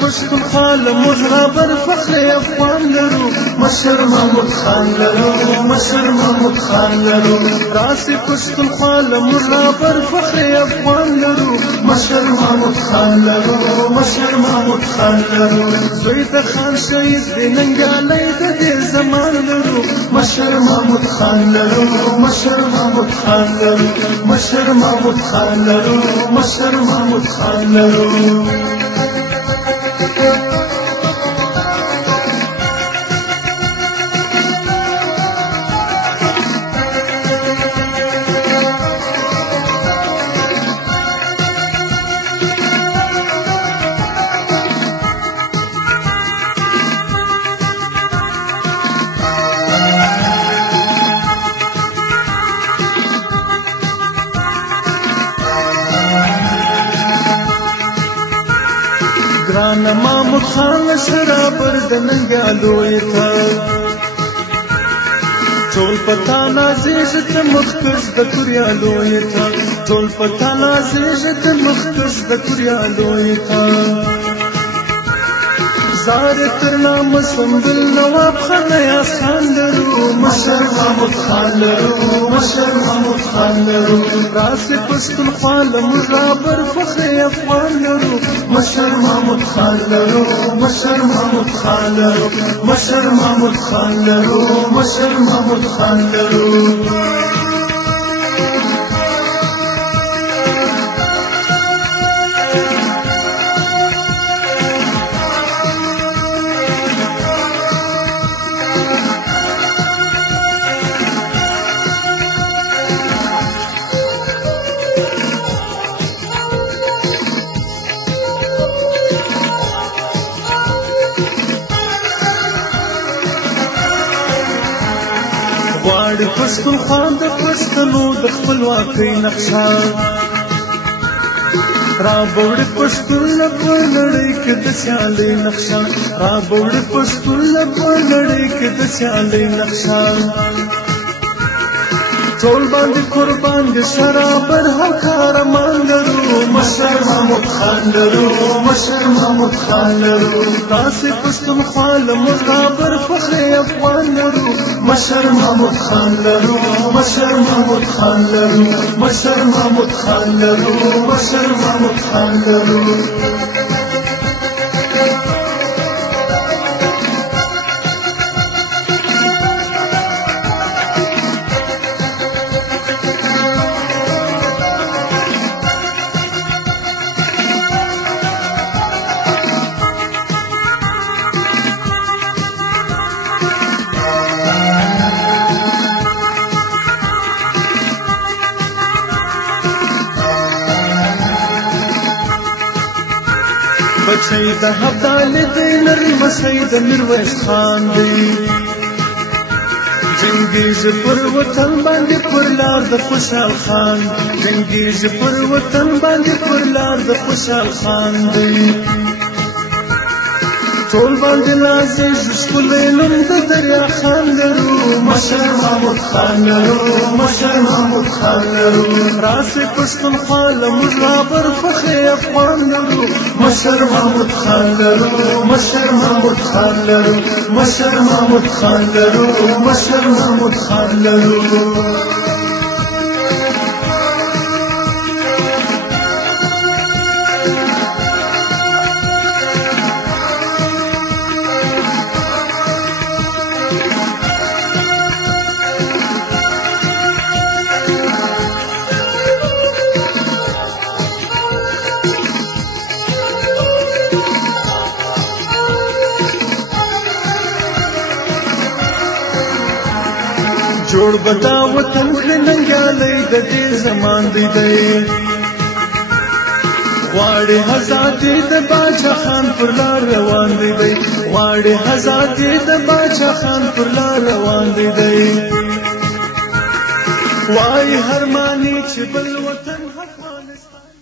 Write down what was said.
پښتونخوا له موږ رابر فخر افغان لرو مشر محمود خان لرو مشر محمود خان لرو راسي پښتونخوا له موږ رابر فخر افغان لرو مشر محمود خان لرو مشر محمود خان لرو زوی د خان شهید د ننګیالۍ د دې زمان لرو مشر محمود خان لرو مشر محمود خان لرو مشر محمود خان لرو مشر محمود خان لرو ګران محمود خان سره پر د ننګیالو ته ټول پتا نازیږ ته مخکش د کوریالو ته ټول پتا نازیږ ته مخکش د کوریالو ته زار تر نام سنبل نواب خان یا خان لرو مشر محمود خان لرو مشر محمود خان لرو راس پښتونخوا له موږ رابر فخر افغان لرو مشر محمود خان لرو مشر محمود خان لرو مشر محمود خان لرو مشر محمود خان لرو غواړي پښتونخوا د پښتنو د خپلواکۍ نقشه رابوړي پښتون له په نړۍ کې د سیالۍ نقشه رابوړي پښتون له په نړۍ کې د سیالۍ نقشه ټول باندې قربان دي شرابر هکار مان لرو مشر محمود خان لرو مشر محمود خان لرو تاسې پښتونخوا له موږ رابر فخر افغان لرو مشر محمود خان لرو مشر محمود خان لرو مشر محمود خان لرو مشر محمود خان لرو بچی د ابدالي دی نری مسئ د میرویس خان دی جنګیږي پر وطن باندې پر لار د خوشحال خان جنګیږي پر وطن باندې پر لار د خوشحال خان دی ټول باندې نازیږي ښکلی نوم د دریا خان لرو مشر محمود خان لرو مشر محمود خان لرو راسي پښتونخوا له موږ رابر فخر افغان لرو مشر محمود خان لرو مشر محمود خان لرو مشر محمود خان لرو مشر محمود خان لرو جوړ بدا وطن کړي ننګیالۍ د دې زمان دی غواړي ازادي د باچا خان پر لار روان دی غواړي ازادي د باچا خان پر لار روان دی وای هرمانی چې بل وطن افغانستان